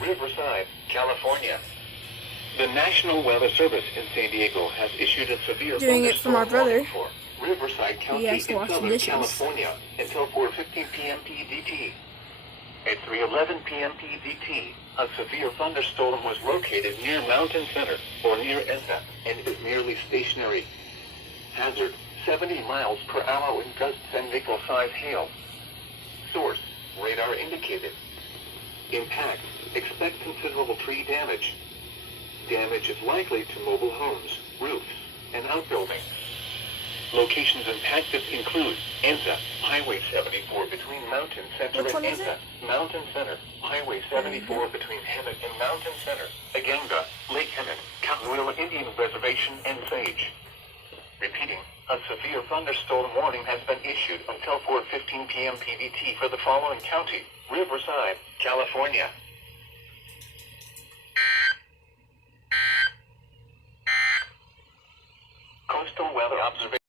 Riverside, California. The National Weather Service in San Diego has issued a severe Doing it from our thunderstorm warning brother. for Riverside County in Southern California until 4:15 PM PDT. At 3:11 PM PDT, a severe thunderstorm was located near Mountain Center, or near Anza, and is nearly stationary. Hazard, 70 miles per hour wind gusts and nickel-size hail. Source, radar indicated. Impact, expect considerable tree damage. Damage is likely to mobile homes, roofs, and outbuildings. Locations impacted include Anza, Highway 74 between Mountain Center and Anza, Mountain Center, Highway 74 between Hemet and Mountain Center, Aguanga, Lake Hemet, Cahuilla Indian Reservation, and Sage. Repeating, a severe thunderstorm warning has been issued until 4:15 PM PDT for the following county: Riverside, California. Coastal Weather Observation.